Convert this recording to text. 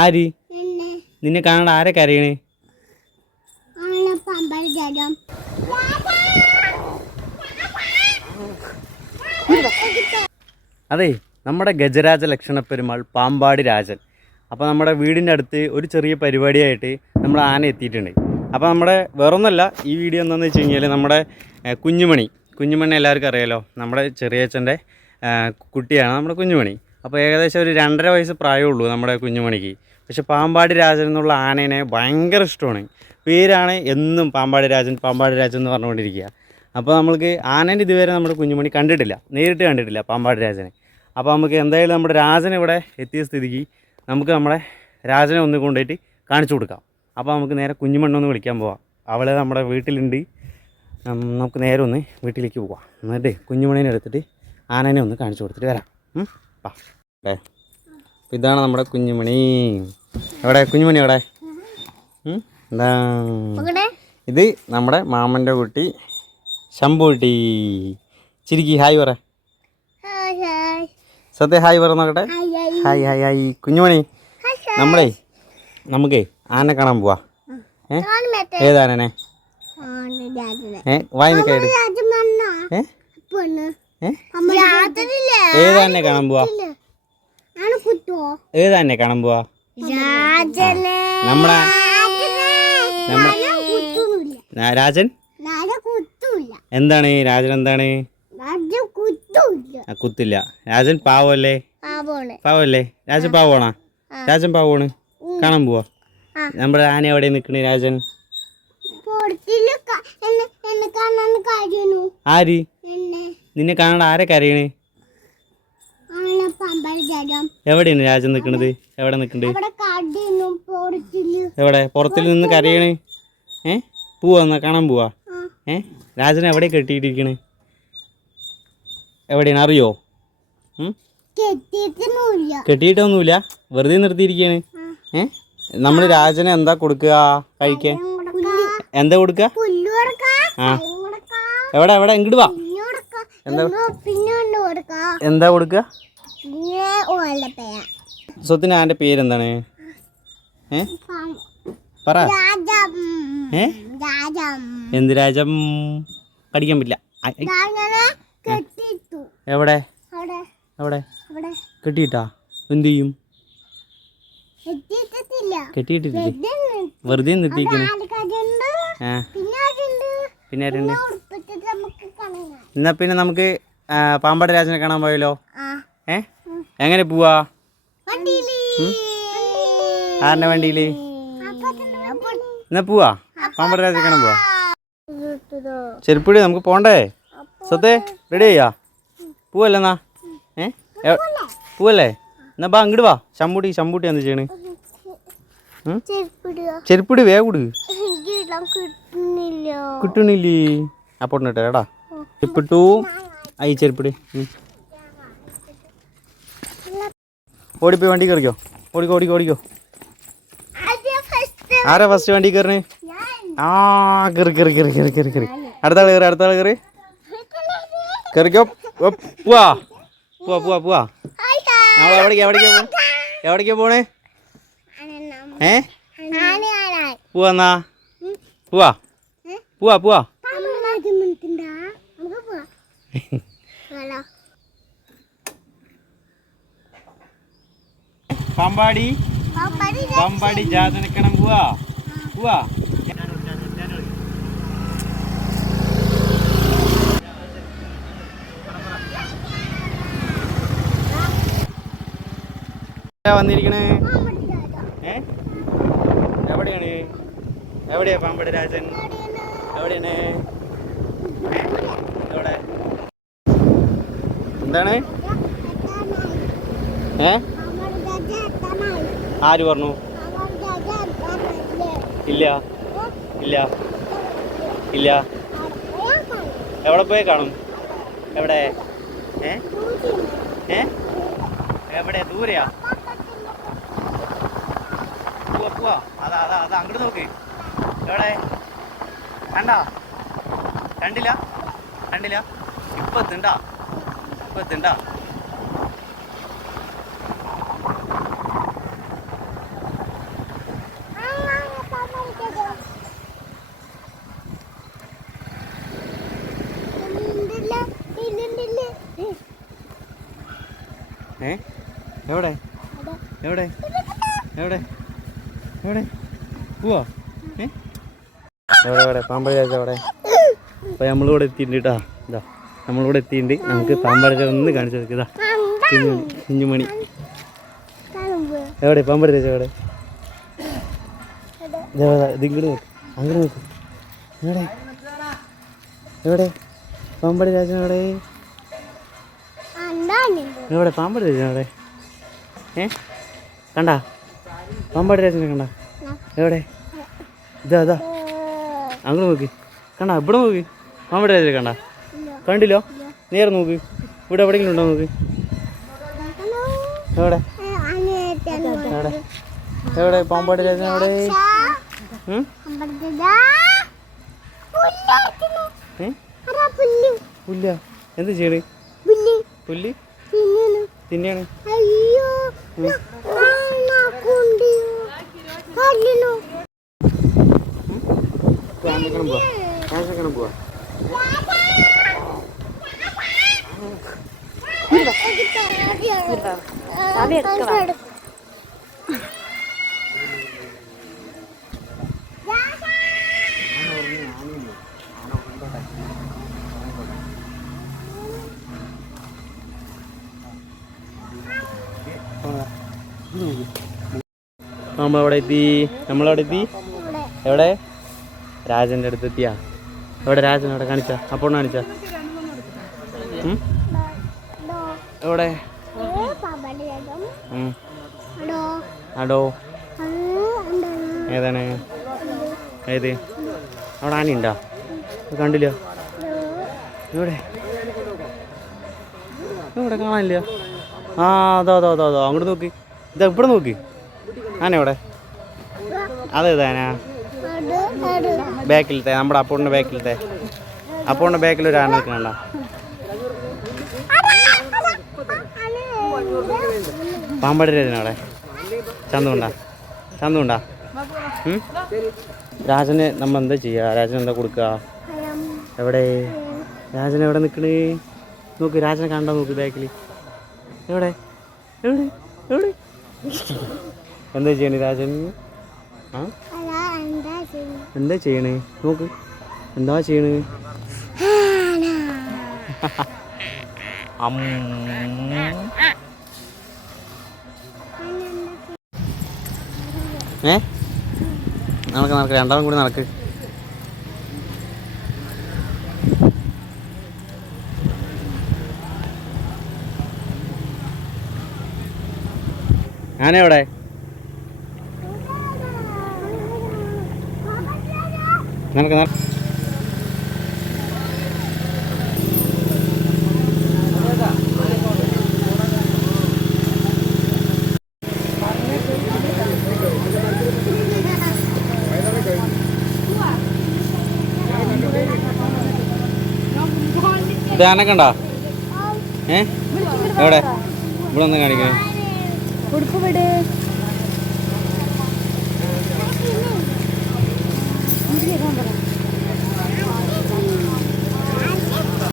ആര്? നിന്നെ കാണാൻ ആരെ കരയണേ? അതെ നമ്മുടെ ഗജരാജ ലക്ഷണ പെരുമാൾ പാമ്പാടി രാജൻ. അപ്പോൾ നമ്മുടെ വീടിന്റെ അടുത്ത് ഒരു ചെറിയ പരിപാടിയായിട്ട് നമ്മൾ ആന എത്തിയിട്ടുണ്ട്. അപ്പോൾ നമ്മുടെ വേറൊന്നല്ല ഈ വീഡിയോ എന്താണെന്ന് വെച്ച് കഴിഞ്ഞാൽ നമ്മുടെ കുഞ്ഞുമണി. കുഞ്ഞുമണി എല്ലാവർക്കും അറിയാലോ നമ്മുടെ ചെറിയച്ഛന്റെ കുട്ടിയാണ് നമ്മുടെ കുഞ്ഞുമണി. അപ്പോൾ ഏകദേശം ഒരു രണ്ടര വയസ്സ് പ്രായമുള്ളൂ നമ്മുടെ കുഞ്ഞുമണിക്ക്. പക്ഷെ പാമ്പാടി രാജൻ എന്നുള്ള ആനേനെ ഭയങ്കര ഇഷ്ടമാണ്. പേരാണ് എന്നും പാമ്പാടി രാജൻ പാമ്പാടി രാജൻ എന്ന് പറഞ്ഞുകൊണ്ടിരിക്കുക. അപ്പോൾ നമ്മൾക്ക് ആനേന്റെ ഇതുവരെ നമ്മുടെ കുഞ്ഞുമണി കണ്ടിട്ടില്ല. നേരിട്ട് കണ്ടിട്ടില്ല പാമ്പാടി രാജനെ. അപ്പോൾ നമുക്ക് എന്തായാലും നമ്മുടെ രാജൻ ഇവിടെ എത്തിയ സ്ഥിതിക്ക് നമുക്ക് നമ്മുടെ രാജനെ ഒന്ന് കൊണ്ടുപോയിട്ട് കാണിച്ചു കൊടുക്കാം. അപ്പോൾ നമുക്ക് നേരെ കുഞ്ഞുമണ്ണൊന്ന് വിളിക്കാൻ പോവാം. അവളെ നമ്മുടെ വീട്ടിലുണ്ട്. നമുക്ക് നേരെ ഒന്ന് വീട്ടിലേക്ക് പോവാം. എന്നിട്ട് കുഞ്ഞുമണീനെ എടുത്തിട്ട് ആനേനെ ഒന്ന് കാണിച്ചു കൊടുത്തിട്ട് വരാം. ഇതാണ് നമ്മുടെ കുഞ്ഞുമണി. എവിടെ? കുഞ്ഞുമണി എവിടെ? എന്താ? ഇത് നമ്മുടെ മാമന്റെ കുട്ടി ശംഭു കുട്ടി. ചിരിക്കി ഹായ് പറ. സത്യ ഹായ് പറ നോക്കട്ടെ. Hi hi. ഹായ് കുഞ്ഞുമണി നമ്മളേ നമുക്കേ ആനെ കാണാൻ പോവാ. ഏ? ഏതാനെ മറ്റേ ഏതാനനെ ആണ് രാജനെ ഏ വായി നിൽക്കായിട്ട് ഏ? പെണ്ണ് ഏ രാജനില്ലേ ഏതാനെ കാണാൻ പോവാ? ആണ് കുത്തുവോ ഏതാനെ കാണാൻ പോവാ? രാജനെ. നമ്മുടെ നമ്മ- കുത്തുന്നില്ല. ആ, രാജൻ? എന്താണ്? രാജൻ എന്താണ്? കുത്തൂല്ല. രാജൻ പാവല്ലേ? പാവല്ലേ? രാജൻ പാവണാ? രാജൻ പാവാണ്? കാണാൻ പോവാ. നമ്മുടെ ആന എവിടെ നിക്കണേ രാജൻ? ആര്? എന്നെ നിന്നെ കാണാൻ ആരെ കരയണ്? എവിടെയാണ് രാജൻ നിക്കണത്? എവിടെ നിക്കണ്ട്? എവിടെ? പുറത്തിൽ നിന്ന് കരയണ്? ഏ? പോവാ എന്നാ കാണാൻ പോവാ. ഏ? രാജൻ എവിടെ കെട്ടിയിട്ടിരിക്കണ്? എവിടെയാണ്? അറിയോ? കെട്ടിയിട്ടൊന്നുമില്ല. വെറുതെ നിർത്തിയിരിക്കാണ്. ഏ? നമ്മൾ രാജന് എന്താ കൊടുക്കുക കഴിക്കാൻ? എന്താ കൊടുക്കുക? ആ. എവിടെ? എവിടെ? ഇങ്ങോട്ട് വാ. എന്താ എന്താ കൊടുക്കുക സ്വത്തിന് ആന്റെ പേരെന്താണ്? ഏ? പറ. ഏ? എന്ത് രാജം? പഠിക്കാൻ പറ്റില്ല. എവിടെ? എവിടെ? കെട്ടിയിട്ടാ? എന്ത് ചെയ്യും? കെട്ടിയിട്ടില്ല? വെറുതെ നിർത്തിയിരിക്കുന്നു പിന്നെ ആരുണ്ട് പിന്നെ ആരുണ്ട് ഉടുപ്പിട്ടിട്ട് നമുക്ക് കാണാം എന്നാ പിന്നെ നമുക്ക് പാമ്പാട് രാജനെ കാണാൻ പോയല്ലോ. ഏ? എങ്ങനെ പോവാ? ആരുടെ വണ്ടിയിൽ? എന്നാ പോവാ? പാമ്പാട് രാജനെ കാണാൻ പോവാ. ചെരുപ്പിടി നമുക്ക് പോണ്ടേ? സത്തേ റെഡി ചെയ്യാ പോവല്ലേ എന്നാ? ഏ? പോവല്ലേ? എന്നാ ബാ അങ്ങോട്ട് വാ. ശമ്പൂട്ടി ശമ്പൂട്ടി എന്താ ചെയ്യണ്. ചെരുപ്പിടി വേഗം കിട്ടുന്നില്ല. കിട്ടണില്ലേ ചെരുപ്പിട്ടു ആയി ചെരുപ്പിടി ഉം. ഓടിപ്പോയി വണ്ടി കയറിക്കോ ഓടിക്കോ ഓടിക്കോ ഓടിക്കോ ആരാ ഫസ്റ്റ് വണ്ടി കയറിന് ആ കയറി കയറി കയറി കയറി കയറി കയറി അടുത്ത ആൾ കയറി അടുത്ത ആൾ കയറി കയറിക്കോ പോവാ പോവാ പോവാ പോവാ നമ്മൾ എവിടേക്ക് എവിടേക്കാ പോ എവിടേക്കാ പോണേ ഏ ആരായി പോവാ പോവാ പോവാ പോവാ അമ്മമാർക്ക് മിനിറ്റുണ്ടാ നമുക്ക് പോവാം പാമ്പാടി. പാമ്പാടി ജാതനക്കണം പോവാ. പോവാ. വന്നിരിക്കണേ? ഏ? എവിടെയാണ്? എവിടെയാ പാമ്പടി രാജൻ? എവിടെയാണ്? എവിടെ എന്താണ്? ഏ? ആര് പറഞ്ഞു? ഇല്ല. ഇല്ല. ഇല്ല. എവിടെ പോയി കാണും? എവിടെ? ഏ? ഏ? എവിടെ? ദൂരെയാ? പോവാ അതാ അതാ അതാ. അങ്ങോട്ട് നോക്ക്. എവിടെ? കണ്ടാ? കണ്ടില്ല? കണ്ടില്ല? ഇപ്പൊ എത്തുണ്ടാ ഇപ്പൊ എത്തണ്ട ഏ? എവിടെ? എവിടെ? എവിടെ? എവിടെ? പോവാ. എവിടെ എവിടെ? പാമ്പഴി അവിടെ. അപ്പം നമ്മളിവിടെ എത്തിയിട്ടുണ്ട് കേട്ടോ ഇതാ. നമ്മളിവിടെ എത്തിയിട്ടുണ്ട്. നമുക്ക് പാമ്പാടി രാജ ഒന്ന് കാണിച്ചു നോക്കിയതാ കുഞ്ഞുമണി എവിടെ? പാമ്പാടി രാജ എവിടെ? ഇതിങ്ങോട്ട് നോക്ക്. അങ്ങോട്ട് നോക്ക്. എവിടെ? എവിടെ? പാമ്പാടി രാജൻ എവിടെ? എവിടെ? പാമ്പാടി രാജൻ ഏ? കണ്ടാ? പാമ്പാടി രാജനെ കണ്ട? എവിടെ? ഇതാ ഇതാ. അങ്ങോട്ട് നോക്ക്. കണ്ടാ? ഇവിടെ നോക്ക്. പാമ്പാടി രാജനെ കണ്ടാ? കണ്ടില്ലോ നേരെ നോക്ക് ഇവിടെ എവിടെയെങ്കിലും ഉണ്ടോ നോക്ക് എവിടെ എവിടെ എവിടെ പാമ്പാടി രാജൻ എവിടെ പുല്ല എന്ത് ചെയ്യണ് പുല്ല് തിന്നെയാണ് പോവാ പോവാ നമ്മളവിടെ എത്തി. നമ്മളവിടെ എത്തി. എവിടെ? രാജന്റെ അടുത്ത് എത്തിയാ എവിടെ രാജൻ? അവിടെ കാണിച്ച. അപ്പോൾ കാണിച്ച. എവിടെ. അടോ ഏതാണ്? ഏത്? അവിടെ ആനയുണ്ടോ കണ്ടില്ല? എവിടെ ഇവിടെ കാണാനില്ല. ആ അതോ അതോ അതോ അതോ. അങ്ങോട്ട് നോക്ക്. ഇതാ ഇവിടെ നോക്ക്. ആന ഇവിടെ അതേതാനാ ബാക്കിലത്തെ നമ്മുടെ അപ്പോണിന്റെ ബാക്കിലത്തെ. അപ്പോണിന്റെ ബാക്കിൽ ഒരു ആന നിൽക്കണ്ട പാമ്പാടി രാജന അവിടെ ചന്തുണ്ടാ ചന്തുണ്ടാ? രാജന് നമ്മൾ എന്താ ചെയ്യുക രാജൻ എന്താ കൊടുക്കുക എവിടെ? രാജൻ എവിടെ നിൽക്കണേ നോക്ക് രാജനെ കണ്ടോ നോക്ക് ബാക്കിൽ എവിടെ? എവിടെ? എവിടെ? എന്താ ചെയ്യണേ രാജൻ? ആ? എന്താ ചെയ്യണേ? നോക്ക്. എന്താ ചെയ്യണേ? അമ്മ. ഏ? നടക്ക് നടക്ക്. രണ്ടാളും കൂടി നടക്ക്. ഞാനെവിടെ നടക്ക് നടക്ക്. ഇത് ആനൊക്കെ ഉണ്ടോ? ഏ? എവിടെ? ഇവിടെ ഒന്ന് കാണിക്കണേ